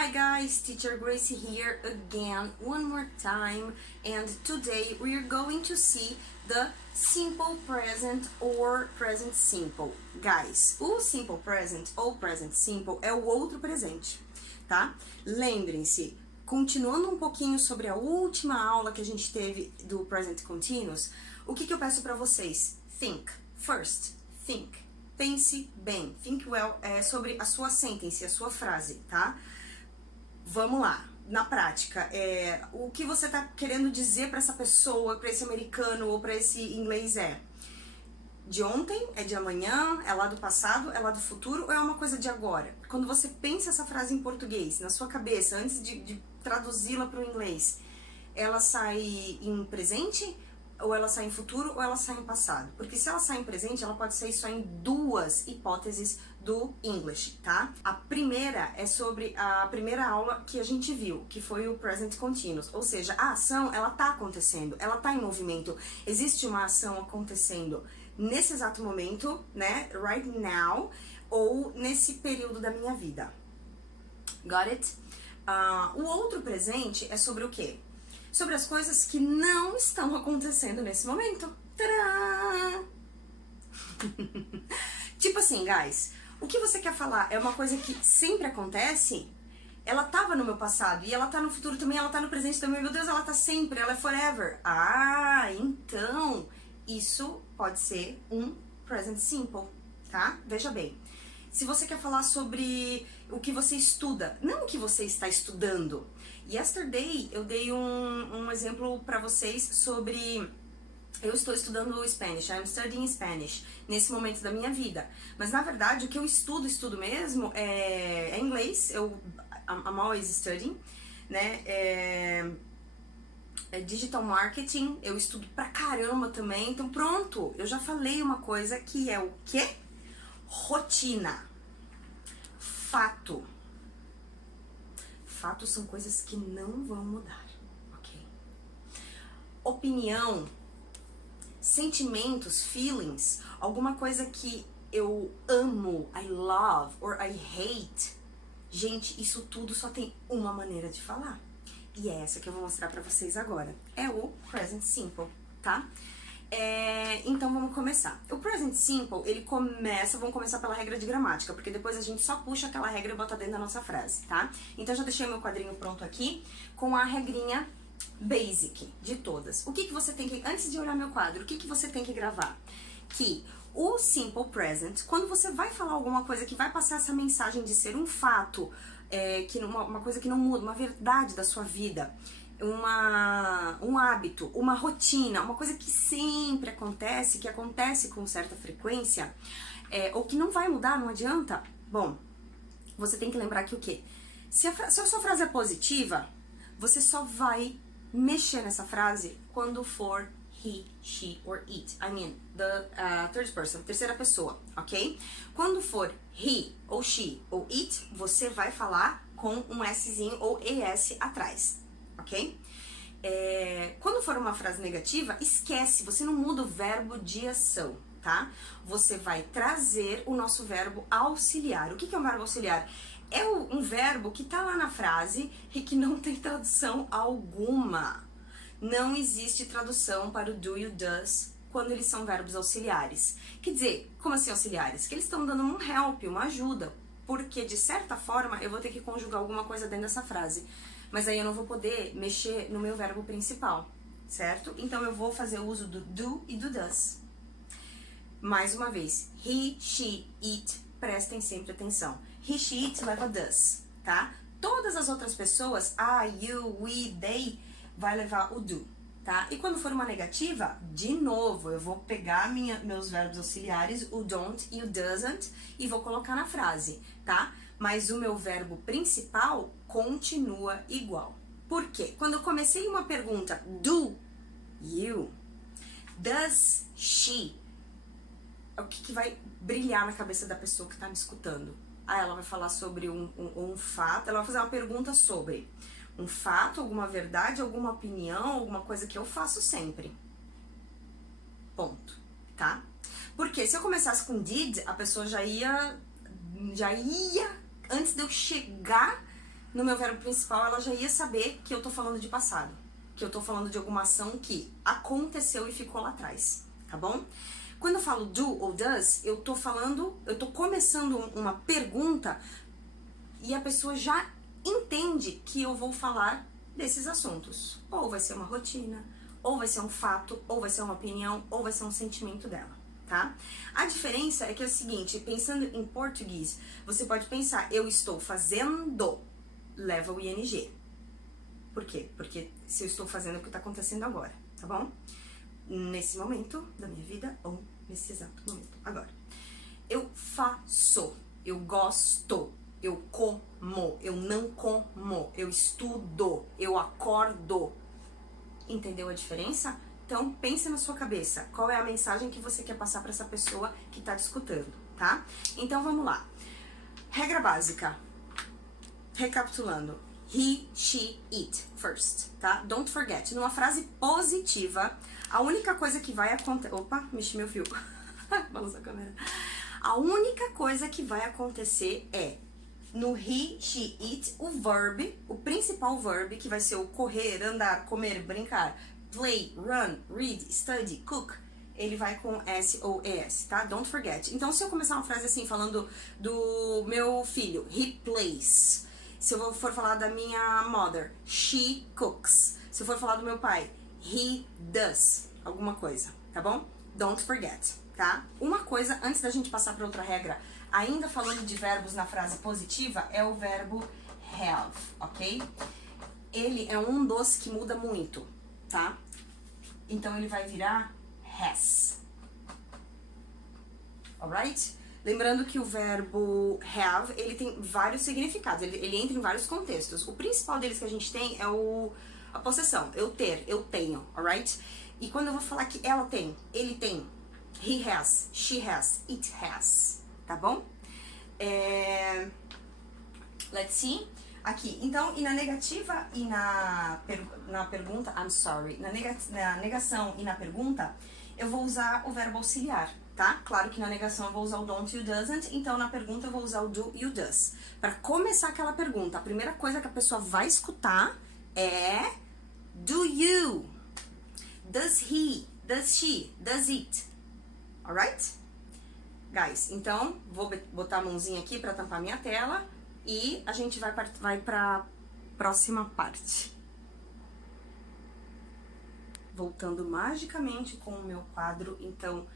Hi guys, Teacher Gracie here again, one more time, and today we are going to see the simple present or present simple. Guys, o simple present ou present simple é o outro presente, tá? Lembrem-se, continuando um pouquinho sobre a última aula que a gente teve do present continuous, o que eu peço pra vocês? Think, first, think. Pense bem, think well, é sobre a sua sentence, a sua frase, tá? Vamos lá, na prática, o que você tá querendo dizer pra essa pessoa, pra esse americano ou pra esse inglês é de ontem, é de amanhã, é lá do passado, é lá do futuro ou é uma coisa de agora? Quando você pensa essa frase em português, na sua cabeça, antes de traduzi-la pro inglês, ela sai em presente, ou ela sai em futuro, ou ela sai em passado. Porque se ela sai em presente, ela pode sair só em duas hipóteses do English, tá? A primeira é sobre a primeira aula que a gente viu, que foi o present continuous. Ou seja, a ação, ela tá acontecendo, ela tá em movimento. Existe uma ação acontecendo nesse exato momento, né? Right now, ou nesse período da minha vida. Got it? O outro presente é sobre o quê? Sobre as coisas que não estão acontecendo nesse momento. Tadã! Tipo assim, guys, o que você quer falar é uma coisa que sempre acontece? Ela tava no meu passado e ela tá no futuro também, ela tá no presente também. Meu Deus, ela tá sempre, ela é forever. Ah, então isso pode ser um present simple, tá? Veja bem. Se você quer falar sobre o que você estuda, não o que você está estudando. Yesterday eu dei um exemplo pra vocês sobre... Eu estou estudando Spanish, I'm studying Spanish, nesse momento da minha vida. Mas na verdade o que eu estudo mesmo é inglês, I'm always studying, né? É digital marketing, eu estudo pra caramba também. Então pronto, eu já falei uma coisa que é o quê? Rotina. Fato. Fatos são coisas que não vão mudar, ok? Opinião, sentimentos, feelings, alguma coisa que eu amo, I love, or I hate. Gente, isso tudo só tem uma maneira de falar. E é essa que eu vou mostrar pra vocês agora. É o present simple, tá? Então vamos começar. O present simple, vamos começar pela regra de gramática, porque depois a gente só puxa aquela regra e bota dentro da nossa frase, tá? Então já deixei meu quadrinho pronto aqui, com a regrinha basic de todas. O que você tem que, antes de olhar meu quadro, o que você tem que gravar? Que o simple present, quando você vai falar alguma coisa que vai passar essa mensagem de ser um fato, uma coisa que não muda, uma verdade da sua vida, um hábito, uma rotina, uma coisa que sempre acontece, que acontece com certa frequência, ou que não vai mudar, não adianta. Bom, você tem que lembrar que o quê? Se a sua frase é positiva, você só vai mexer nessa frase quando for he, she or it. I mean, the third person, terceira pessoa, ok? Quando for he, ou she, ou it, você vai falar com um Szinho ou ES atrás. Ok? Quando for uma frase negativa, esquece, você não muda o verbo de ação, tá? Você vai trazer o nosso verbo auxiliar. O que é um verbo auxiliar? É um verbo que tá lá na frase e que não tem tradução alguma. Não existe tradução para o do e o does quando eles são verbos auxiliares. Quer dizer, como assim auxiliares? Que eles estão dando um help, uma ajuda, porque de certa forma eu vou ter que conjugar alguma coisa dentro dessa frase. Mas aí eu não vou poder mexer no meu verbo principal, certo? Então eu vou fazer o uso do do e do does. Mais uma vez, he, she, it, prestem sempre atenção. He, she, it leva does, tá? Todas as outras pessoas, I, you, we, they, vai levar o do, tá? E quando for uma negativa, de novo, eu vou pegar meus verbos auxiliares, o don't e o doesn't, e vou colocar na frase, tá? Mas o meu verbo principal continua igual. Por quê? Quando eu comecei uma pergunta, do you, does she, o que vai brilhar na cabeça da pessoa que está me escutando? Ela vai falar sobre um fato, ela vai fazer uma pergunta sobre um fato, alguma verdade, alguma opinião, alguma coisa que eu faço sempre. Ponto, tá? Porque se eu começasse com did, a pessoa já ia, antes de eu chegar no meu verbo principal, ela já ia saber que eu tô falando de passado, que eu tô falando de alguma ação que aconteceu e ficou lá atrás, tá bom? Quando eu falo do ou does, eu tô começando uma pergunta e a pessoa já entende que eu vou falar desses assuntos. Ou vai ser uma rotina, ou vai ser um fato, ou vai ser uma opinião, ou vai ser um sentimento dela, tá? A diferença é que é o seguinte, pensando em português, você pode pensar, eu estou fazendo, leva o ing. Por quê? Porque se eu estou fazendo é o que está acontecendo agora, tá bom? Nesse momento da minha vida, ou nesse exato momento, agora. Eu faço, eu gosto, eu como, eu não como, eu estudo, eu acordo. Entendeu a diferença? Então, pense na sua cabeça, qual é a mensagem que você quer passar para essa pessoa que tá te escutando, tá? Então, vamos lá. Regra básica. Recapitulando. He, she, it first, tá? Don't forget. Numa frase positiva, a única coisa que vai acontecer... Opa, mexi meu fio. Balança a câmera. A única coisa que vai acontecer é, no he, she, it, o principal verb, que vai ser o correr, andar, comer, brincar, play, run, read, study, cook, ele vai com S ou ES, tá? Don't forget. Então, se eu começar uma frase assim, falando do meu filho, he plays. Se eu for falar da minha mother, she cooks. Se eu for falar do meu pai, he does. Alguma coisa, tá bom? Don't forget, tá? Uma coisa, antes da gente passar para outra regra, ainda falando de verbos na frase positiva, é o verbo have, ok? Ele é um dos que muda muito, tá? Então, ele vai virar has. Alright? Lembrando que o verbo have, ele tem vários significados, ele entra em vários contextos. O principal deles que a gente tem é a possessão, eu ter, eu tenho, alright? E quando eu vou falar que ela tem, ele tem, he has, she has, it has, tá bom? Let's see. Aqui, então, e na negativa e na pergunta, I'm sorry, na negação e na pergunta, eu vou usar o verbo auxiliar, tá? Claro que na negação eu vou usar o don't, you, doesn't, então na pergunta eu vou usar o do, you, does. Pra começar aquela pergunta, a primeira coisa que a pessoa vai escutar é do you, does he, does she, does it, alright? Guys, então, vou botar a mãozinha aqui pra tampar minha tela e a gente vai pra próxima parte. Voltando magicamente com o meu quadro, então,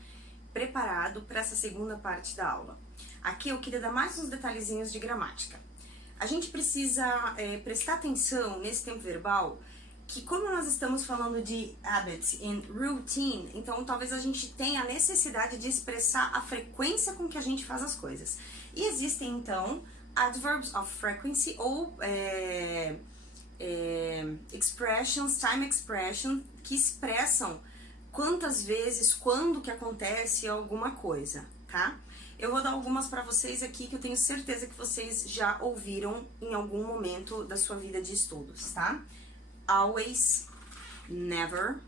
preparado para essa segunda parte da aula. Aqui eu queria dar mais uns detalhezinhos de gramática. A gente precisa prestar atenção nesse tempo verbal, que como nós estamos falando de habit and routine, então talvez a gente tenha a necessidade de expressar a frequência com que a gente faz as coisas. E existem, então, adverbs of frequency ou expressions, time expression, que expressam quantas vezes, quando que acontece alguma coisa, tá? Eu vou dar algumas pra vocês aqui que eu tenho certeza que vocês já ouviram em algum momento da sua vida de estudos, tá? Always, never,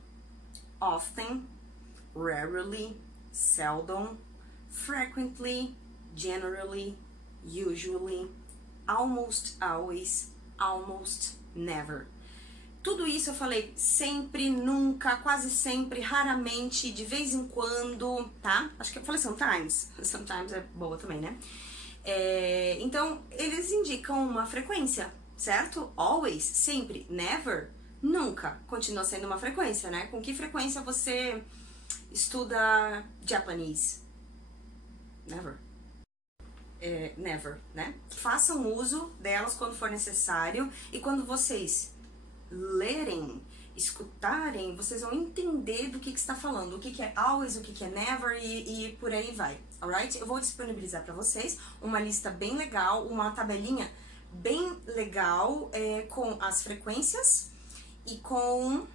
often, rarely, seldom, frequently, generally, usually, almost always, almost never. Tudo isso eu falei sempre, nunca, quase sempre, raramente, de vez em quando, tá? Acho que eu falei sometimes. Sometimes é boa também, né? Então, eles indicam uma frequência, certo? Always, sempre. Never, nunca. Continua sendo uma frequência, né? Com que frequência você estuda Japanese? Never. Never, né? Façam uso delas quando for necessário e quando vocês lerem, escutarem, vocês vão entender do que está falando, o que é always, o que é never e por aí vai, alright? Eu vou disponibilizar para vocês uma lista bem legal, uma tabelinha bem legal com as frequências e com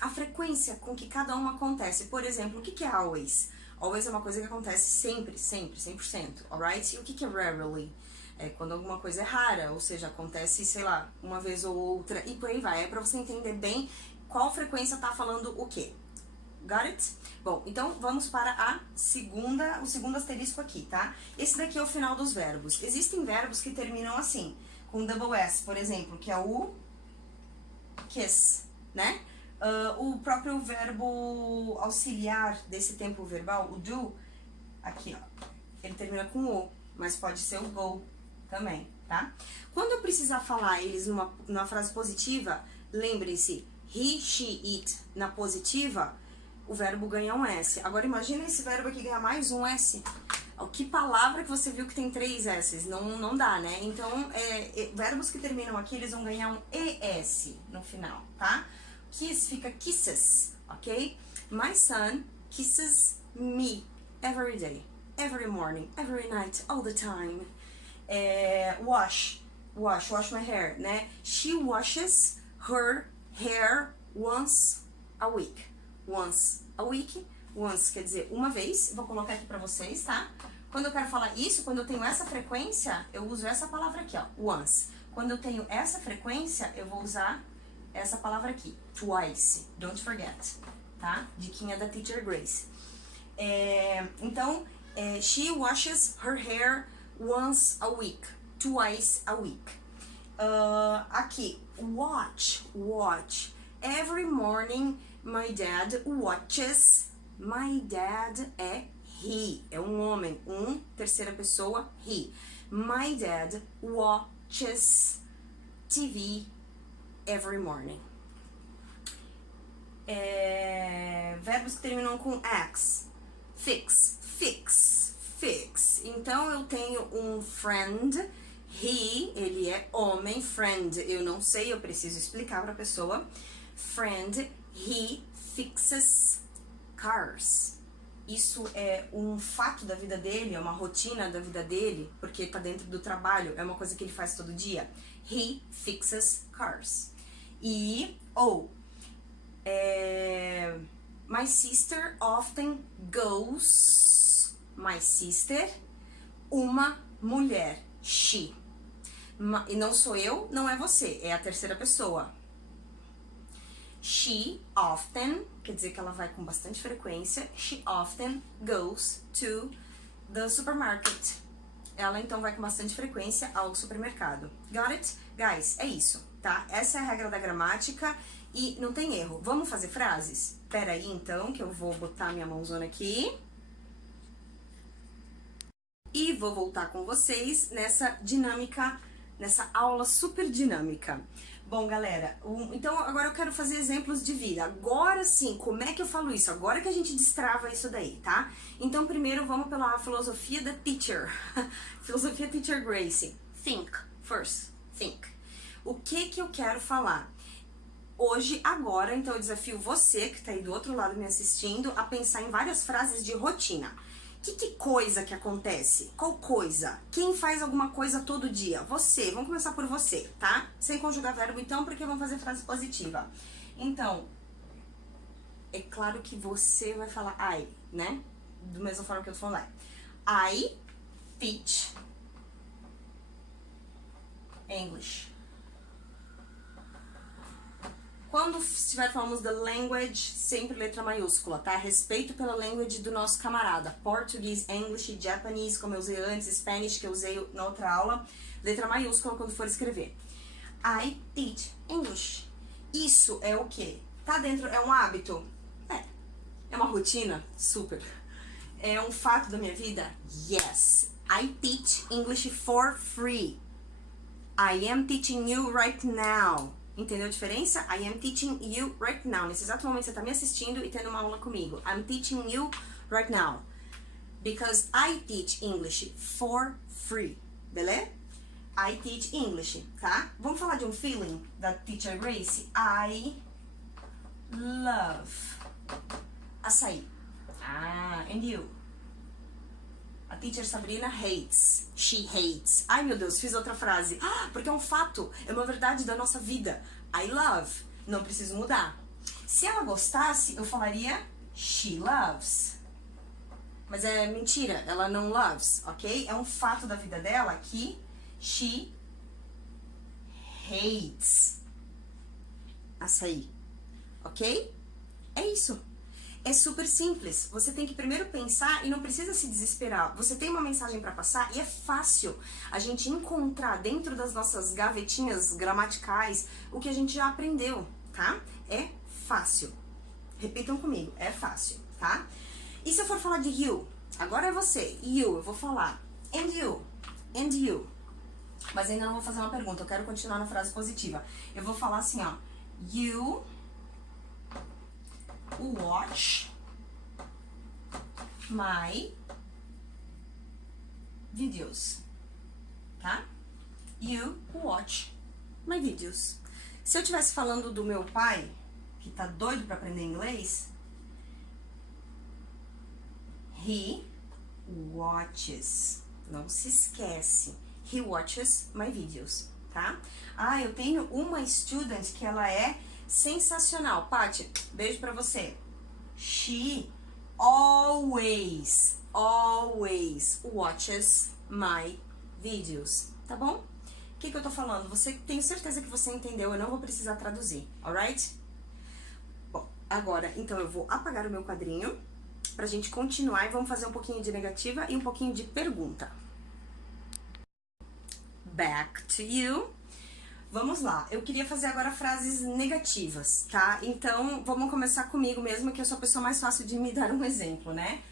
a frequência com que cada uma acontece. Por exemplo, o que é always? Always é uma coisa que acontece sempre, 100%, alright? E o que é rarely? É quando alguma coisa é rara, ou seja, acontece, sei lá, uma vez ou outra, e por aí vai. É pra você entender bem qual frequência tá falando o quê. Got it? Bom, então vamos para o segundo asterisco aqui, tá? Esse daqui é o final dos verbos. Existem verbos que terminam assim. com double S, por exemplo, que é o kiss, né? O próprio verbo auxiliar desse tempo verbal, o do, aqui, ó, ele termina com o, mas pode ser o go também, tá? Quando eu precisar falar eles numa frase positiva, lembrem-se, he, she, it, na positiva, o verbo ganha um S. Agora imagina esse verbo aqui ganhar mais um S. Que palavra que você viu que tem 3 S's? Não dá, né? Então, verbos que terminam aqui, eles vão ganhar um ES no final, tá? Kiss fica kisses, ok? My son kisses me every day, every morning, every night, all the time. Wash my hair, né? She washes her hair once a week. Once a week. Once quer dizer uma vez. Vou colocar aqui pra vocês, tá? Quando eu quero falar isso, quando eu tenho essa frequência, eu uso essa palavra aqui, ó. Once. Quando eu tenho essa frequência, eu vou usar essa palavra aqui. Twice. Don't forget. Tá? Diquinha da Teacher Grace. Então, she washes her hair once a week. Twice a week. Aqui. Watch. Every morning, my dad watches. My dad é he, é um homem, terceira pessoa, he. My dad watches TV every morning. Verbos que terminam com X. Fix. Então, eu tenho um friend, he, ele é homem, friend, eu não sei, eu preciso explicar pra pessoa. Friend, he fixes cars. Isso é um fato da vida dele, é uma rotina da vida dele, porque tá dentro do trabalho, é uma coisa que ele faz todo dia. He fixes cars. E, my sister often goes. My sister, uma mulher, she. E não sou eu, não é você, é a terceira pessoa. She often, quer dizer que ela vai com bastante frequência. She often goes to the supermarket. Ela então vai com bastante frequência ao supermercado. Got it? Guys, é isso, tá? Essa é a regra da gramática e não tem erro. Vamos fazer frases? Pera aí então, que eu vou botar minha mãozona aqui. E vou voltar com vocês nessa dinâmica, nessa aula super dinâmica. Bom, galera, então agora eu quero fazer exemplos de vida. Agora sim, como é que eu falo isso? Agora que a gente destrava isso daí, tá? Então, primeiro, vamos pela filosofia da teacher. Filosofia Teacher Grace. Think first. Think. O que eu quero falar? Hoje, agora, então eu desafio você, que tá aí do outro lado me assistindo, a pensar em várias frases de rotina. Que coisa que acontece? Qual coisa? Quem faz alguma coisa todo dia? Você. Vamos começar por você, tá? Sem conjugar verbo, então, porque vamos fazer frase positiva. Então, é claro que você vai falar I, né? Da mesma forma que eu tô falando I teach English. Quando estiver falando da language, sempre letra maiúscula, tá? Respeito pela language do nosso camarada. Português, English, Japanese, como eu usei antes, Spanish, que eu usei na outra aula. Letra maiúscula quando for escrever. I teach English. Isso é o quê? Tá dentro, é um hábito? É uma rotina? Super. É um fato da minha vida? Yes. I teach English for free. I am teaching you right now. Entendeu a diferença? I am teaching you right now. Nesse exato momento você está me assistindo e tendo uma aula comigo. I'm teaching you right now. Because I teach English for free. Beleza? I teach English, tá? Vamos falar de um feeling da Teacher Grace? I love açaí. And you? A Teacher Sabrina hates. She hates. Ai, meu Deus, fiz outra frase. Porque é um fato, é uma verdade da nossa vida. I love. Não preciso mudar. Se ela gostasse, eu falaria she loves. Mas é mentira, ela não loves, ok? É um fato da vida dela que she hates açaí. Ok? É isso. É super simples. Você tem que primeiro pensar e não precisa se desesperar. Você tem uma mensagem para passar e é fácil a gente encontrar dentro das nossas gavetinhas gramaticais o que a gente já aprendeu, tá? É fácil. Repitam comigo, é fácil, tá? E se eu for falar de you? Agora é você, you, eu vou falar and you, and you. Mas ainda não vou fazer uma pergunta, eu quero continuar na frase positiva. Eu vou falar assim, ó. You watch my videos, tá? You watch my videos. Se eu estivesse falando do meu pai, que tá doido pra aprender inglês, he watches. Não se esquece. He watches my videos, tá? Ah, eu tenho uma student que ela é sensacional. Paty, beijo pra você. She always watches my videos, tá bom? O que eu tô falando? Tenho certeza que você entendeu, eu não vou precisar traduzir, alright? Bom, agora, então eu vou apagar o meu quadrinho pra gente continuar e vamos fazer um pouquinho de negativa e um pouquinho de pergunta. Back to you. Vamos lá, eu queria fazer agora frases negativas, tá? Então, vamos começar comigo mesmo, que eu sou a pessoa mais fácil de me dar um exemplo, né?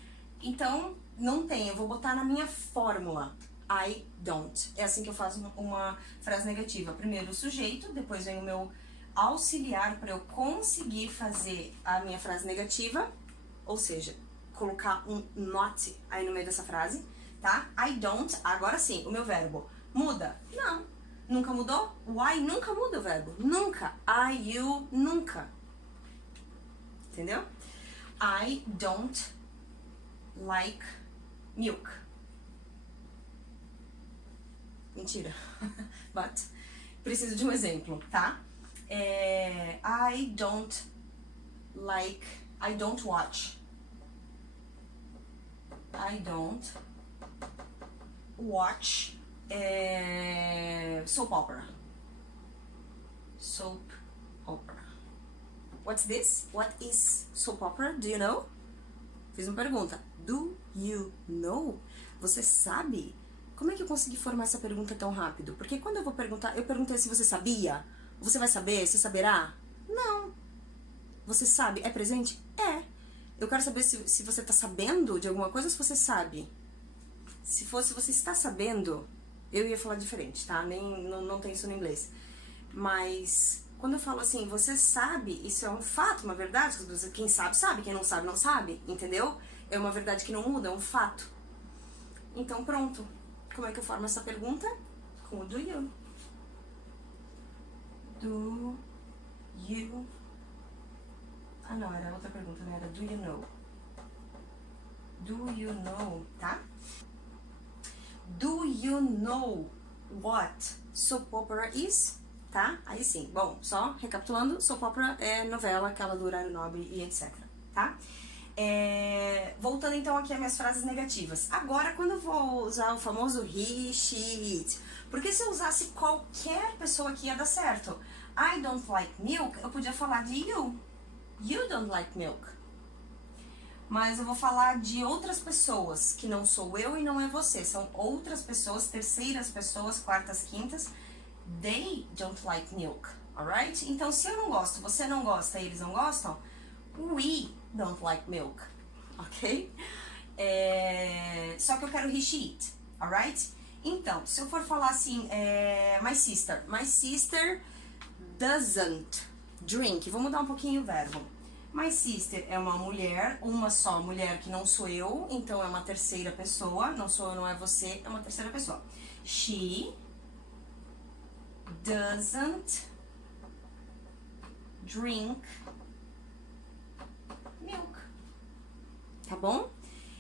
Então, não tem, eu vou botar na minha fórmula. I don't. É assim que eu faço uma frase negativa. Primeiro o sujeito, depois vem o meu auxiliar para eu conseguir fazer a minha frase negativa, ou seja, colocar um not aí no meio dessa frase, tá? I don't, agora sim, o meu verbo muda? Não. Nunca mudou? O I nunca muda o verbo. Nunca. I, you, nunca. Entendeu? I don't like milk. Mentira. But, preciso de um exemplo, tá? I don't watch. I don't watch soap opera. Soap opera. What's this? What is soap opera? Do you know? Fiz uma pergunta. Do you know? Você sabe? Como é que eu consegui formar essa pergunta tão rápido? Porque quando eu vou perguntar, eu perguntei se você sabia. Você vai saber? Você saberá? Não. Você sabe? É presente? É. Eu quero saber se você tá sabendo de alguma coisa ou se você sabe. Se fosse você está sabendo, eu ia falar diferente, tá? Não tem isso no inglês. Mas quando eu falo assim, você sabe, isso é um fato, uma verdade. Quem sabe, sabe. Quem não sabe, não sabe. Entendeu? É uma verdade que não muda, é um fato. Então pronto. Como é que eu formo essa pergunta? Com o do you. Do you... Ah, não, era outra pergunta, né? Era do you know. Do you know, tá? Do you know what soap opera is? Tá? Aí sim. Bom, só recapitulando, soap opera é novela, aquela do horário nobre e etc, tá? Voltando então aqui às minhas frases negativas. Agora, quando eu vou usar o famoso he, she, it, porque se eu usasse qualquer pessoa aqui ia dar certo. I don't like milk, eu podia falar de you. You don't like milk. Mas eu vou falar de outras pessoas, que não sou eu e não é você. São outras pessoas, terceiras pessoas, quartas, quintas. They don't like milk, alright? Então, se eu não gosto, você não gosta e eles não gostam, we don't like milk, ok? Só que eu quero he, she, it, alright? Então, se eu for falar assim, my sister doesn't drink. Vou mudar um pouquinho o verbo. My sister é uma mulher, uma só mulher que não sou eu, então é uma terceira pessoa. Não sou eu, não é você, é uma terceira pessoa. She doesn't drink milk. Tá bom?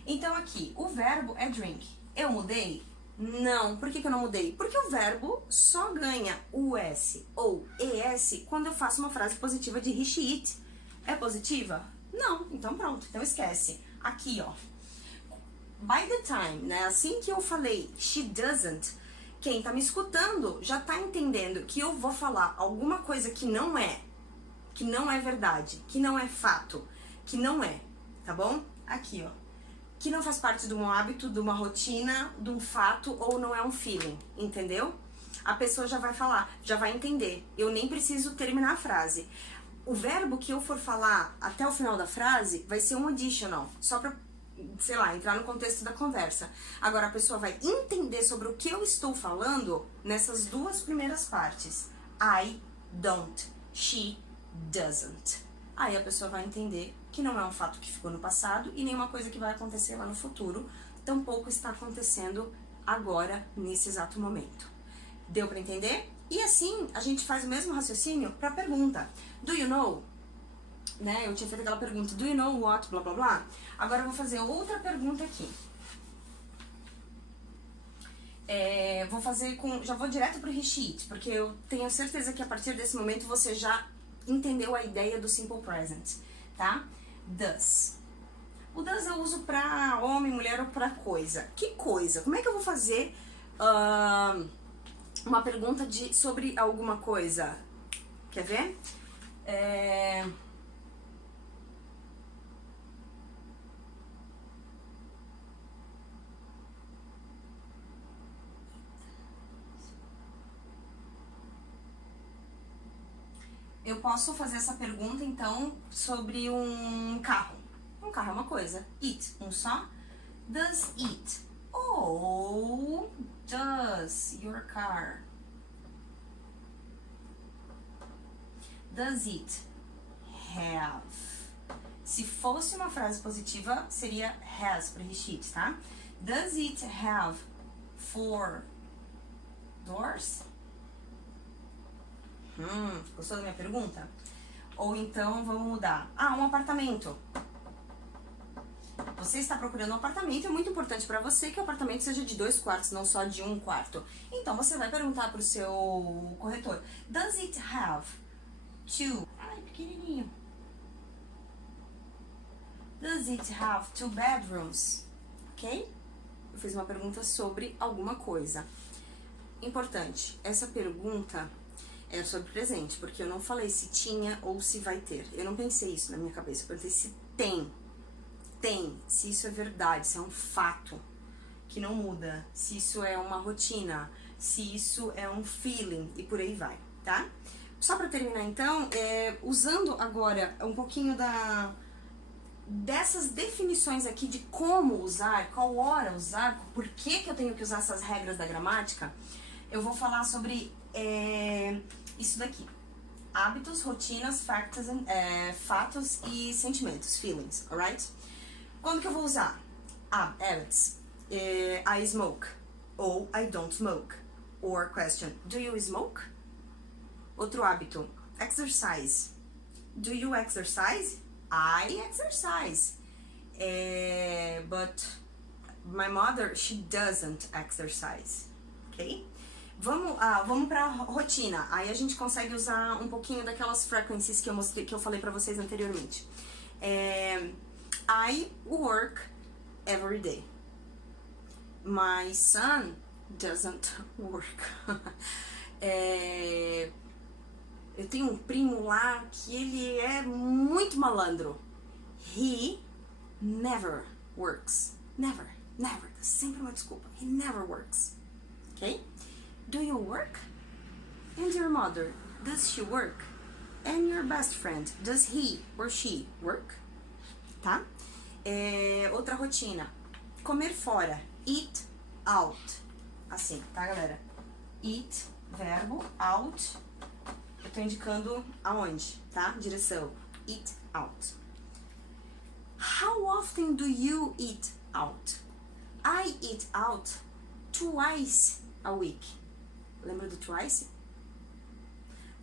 Então aqui, o verbo é drink. Eu mudei? Não. Por que eu não mudei? Porque o verbo só ganha US ou ES quando eu faço uma frase positiva de he, she, it. É positiva? Não. Então pronto. Então esquece. Aqui, ó. By the time, né? Assim que eu falei she doesn't, quem tá me escutando já tá entendendo que eu vou falar alguma coisa que não é verdade, que não é fato, que não é. tá bom? Aqui, ó. Que não faz parte de um hábito, de uma rotina, de um fato ou não é um feeling, entendeu? A pessoa já vai falar, já vai entender. Eu nem preciso terminar a frase. O verbo que eu for falar até o final da frase vai ser um additional, só pra, sei lá, entrar no contexto da conversa. Agora a pessoa vai entender sobre o que eu estou falando nessas duas primeiras partes. I don't, she doesn't. Aí a pessoa vai entender que não é um fato que ficou no passado e nenhuma coisa que vai acontecer lá no futuro, tampouco está acontecendo agora, nesse exato momento. Deu pra entender? E assim, a gente faz o mesmo raciocínio pra pergunta. Do you know? Né? Eu tinha feito aquela pergunta, do you know what, blá blá blá. Agora eu vou fazer outra pergunta aqui. Vou fazer com... Já vou direto pro recheat, porque eu tenho certeza que a partir desse momento você já entendeu a ideia do simple present, tá? Does. O does eu uso pra homem, mulher ou pra coisa. Que coisa? Como é que eu vou fazer uma pergunta sobre alguma coisa? Quer ver? Eu posso fazer essa pergunta, então, sobre um carro. Um carro é uma coisa. It, um só. Does it? Ou does your car? Does it have? Se fosse uma frase positiva, seria has para recheat, tá? Does it have 4 doors? Gostou da minha pergunta? Ou então, vamos mudar. Um apartamento. Você está procurando um apartamento, é muito importante para você que o apartamento seja de 2 quartos, não só de 1 quarto. Então, você vai perguntar para o seu corretor. Does it have 2? Ai, pequenininho. Does it have 2 bedrooms? Ok? Eu fiz uma pergunta sobre alguma coisa. Importante, essa pergunta é sobre presente, porque eu não falei se tinha ou se vai ter. Eu não pensei isso na minha cabeça, eu pensei se tem. Tem, se isso é verdade, se é um fato que não muda, se isso é uma rotina, se isso é um feeling e por aí vai, tá? Só pra terminar então, usando agora um pouquinho dessas definições aqui de como usar, qual hora usar, por que eu tenho que usar essas regras da gramática, eu vou falar sobre isso daqui. Hábitos, rotinas, fatos e sentimentos, feelings, alright? Quando que eu vou usar? Habits. I smoke. Ou I don't smoke. Or question, do you smoke? Outro hábito, exercise. Do you exercise? I exercise. But my mother, she doesn't exercise. Ok? Vamos pra rotina. Aí a gente consegue usar um pouquinho daquelas frequencies que eu mostrei, que eu falei pra vocês anteriormente. I work every day. My son doesn't work. Eu tenho um primo lá que ele é muito malandro. He never works. Never. Sempre uma desculpa. He never works. Ok? Do you work? And your mother, does she work? And your best friend, does he or she work? Tá? Outra rotina. Comer fora. Eat out. Assim, tá, galera? Eat, verbo, out. Eu tô indicando aonde, tá? Direção. Eat out. How often do you eat out? I eat out twice a week. Lembra do twice?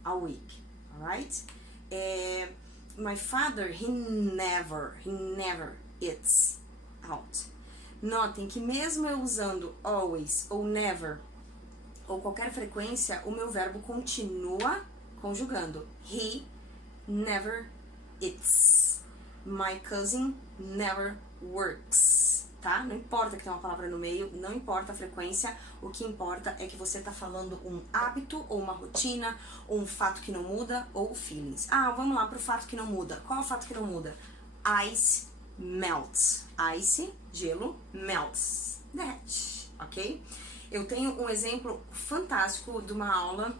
A week, alright? My father, he never eats out. Notem que mesmo eu usando always ou never ou qualquer frequência, o meu verbo continua conjugando. He never eats. My cousin never works. Tá? Não importa que tem uma palavra no meio, não importa a frequência, o que importa é que você tá falando um hábito, ou uma rotina, ou um fato que não muda, ou feelings. Vamos lá pro fato que não muda. Qual é o fato que não muda? Ice melts. Ice, gelo, melts. That, ok? Eu tenho um exemplo fantástico de uma aula,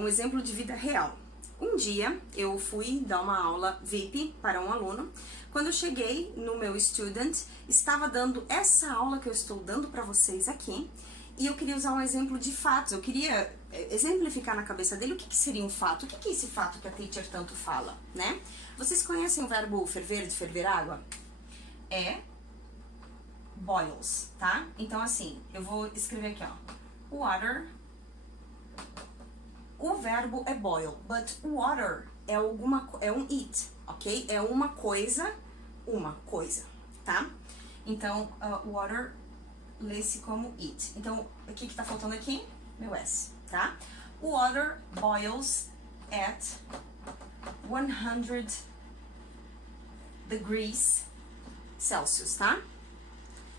um exemplo de vida real. Um dia eu fui dar uma aula VIP para um aluno. Quando eu cheguei no meu student, estava dando essa aula que eu estou dando para vocês aqui. E eu queria usar um exemplo de fatos. Eu queria exemplificar na cabeça dele o que seria um fato. O que é esse fato que a teacher tanto fala, né? Vocês conhecem o verbo ferver, de ferver água? É boils, tá? Então, assim, eu vou escrever aqui, ó. Water. O verbo é boil, but water é um it, ok? É uma coisa, tá? Então, water lê-se como it. Então, o que tá faltando aqui? Meu S, tá? Water boils at 100 degrees Celsius, tá?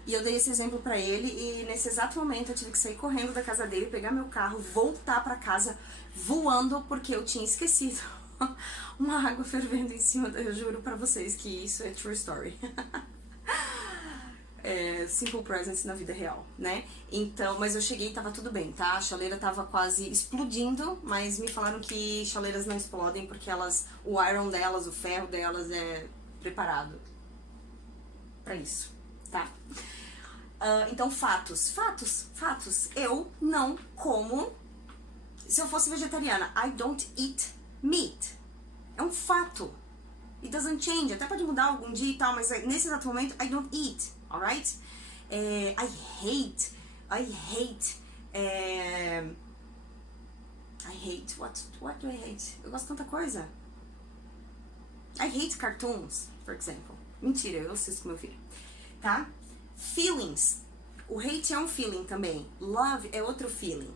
E eu dei esse exemplo pra ele e nesse exato momento eu tive que sair correndo da casa dele, pegar meu carro, voltar pra casa voando porque eu tinha esquecido uma água fervendo em cima. Eu juro pra vocês que isso é true story. Simple presence na vida real, né? Então, mas eu cheguei e tava tudo bem, tá? A chaleira tava quase explodindo, mas me falaram que chaleiras não explodem porque o iron delas, o ferro delas é preparado pra isso, tá? Então, fatos. Eu não como. Se eu fosse vegetariana, I don't eat meat. É um fato. It doesn't change. Até pode mudar algum dia e tal, mas nesse exato momento, I don't eat. Alright? I hate. What do I hate? Eu gosto de tanta coisa. I hate cartoons, for example. Mentira, eu assisto com meu filho. Tá? Feelings. O hate é um feeling também. Love é outro feeling.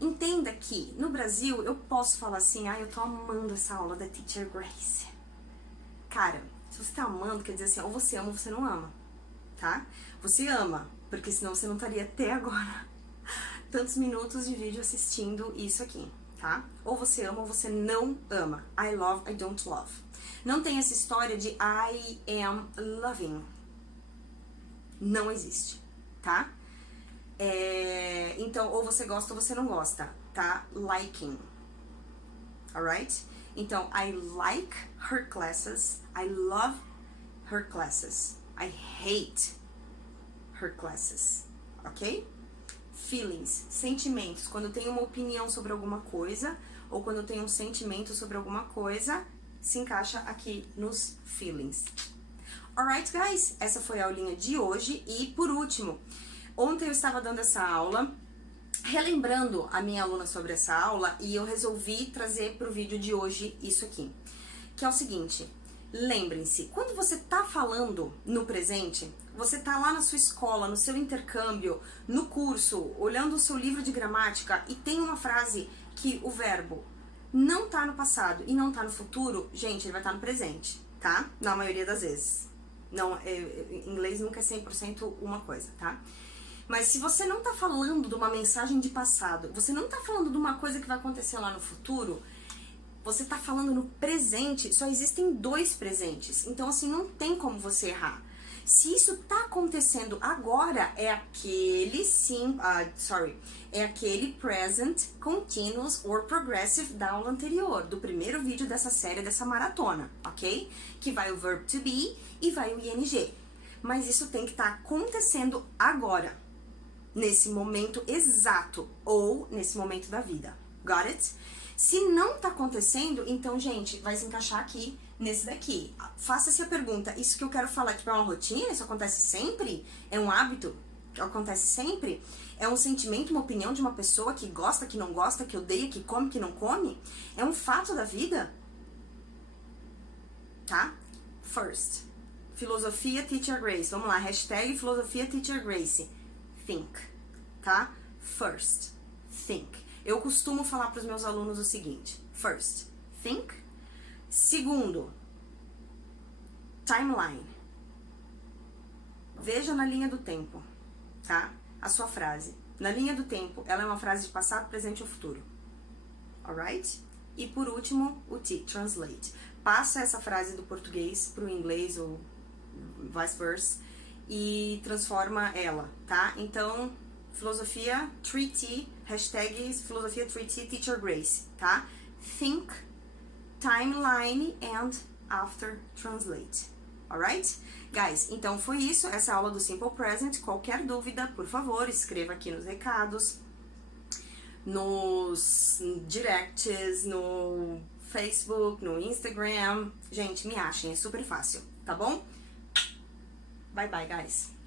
Entenda que no Brasil eu posso falar assim, eu tô amando essa aula da Teacher Grace. Cara, se você tá amando, quer dizer assim, ou você ama ou você não ama, tá? Você ama, porque senão você não estaria até agora tantos minutos de vídeo assistindo isso aqui, tá? Ou você ama ou você não ama. I love, I don't love. Não tem essa história de I am loving. Não existe, tá? Então, ou você gosta ou você não gosta, tá? Liking. Alright? Então, I like her classes. I love her classes. I hate her classes. Ok? Feelings, sentimentos. Quando eu tenho uma opinião sobre alguma coisa, ou quando eu tenho um sentimento sobre alguma coisa, se encaixa aqui nos feelings. Alright, guys? Essa foi a aulinha de hoje. E, por último, ontem eu estava dando essa aula, relembrando a minha aluna sobre essa aula, e eu resolvi trazer para o vídeo de hoje isso aqui. Que é o seguinte, lembrem-se, quando você tá falando no presente, você tá lá na sua escola, no seu intercâmbio, no curso, olhando o seu livro de gramática e tem uma frase que o verbo não tá no passado e não tá no futuro, gente, ele vai estar no presente, tá? Na maioria das vezes. Não, em inglês nunca é 100% uma coisa, tá? Mas se você não tá falando de uma mensagem de passado, você não tá falando de uma coisa que vai acontecer lá no futuro, você tá falando no presente, só existem dois presentes. Então, assim, não tem como você errar. Se isso tá acontecendo agora, é aquele é aquele present continuous or progressive da aula anterior, do primeiro vídeo dessa série, dessa maratona, ok? Que vai o verb to be e vai o ing. Mas isso tem que estar acontecendo agora, nesse momento exato, ou nesse momento da vida. Got it? Se não tá acontecendo, então, gente, vai se encaixar aqui nesse daqui. Faça-se a pergunta, isso que eu quero falar, tipo, é uma rotina? Isso acontece sempre? É um hábito que acontece sempre? É um sentimento, uma opinião de uma pessoa que gosta, que não gosta, que odeia, que come, que não come? É um fato da vida? Tá? First. Filosofia Teacher Grace. Vamos lá, hashtag Filosofia Teacher Grace. Think. Tá? First. Think. Eu costumo falar para os meus alunos o seguinte. First, think. Segundo, timeline. Veja na linha do tempo, tá? A sua frase. Na linha do tempo, ela é uma frase de passado, presente ou futuro. Alright? E por último, o T, translate. Passa essa frase do português pro inglês ou vice versa, e transforma ela, tá? Então, filosofia 3T, hashtag filosofia 3T Teacher Grace, tá? Think, timeline and after translate. Alright? Guys, então foi isso, essa aula do Simple Present. Qualquer dúvida, por favor, escreva aqui nos recados, nos directs, no Facebook, no Instagram. Gente, me achem, é super fácil, tá bom? Bye bye, guys!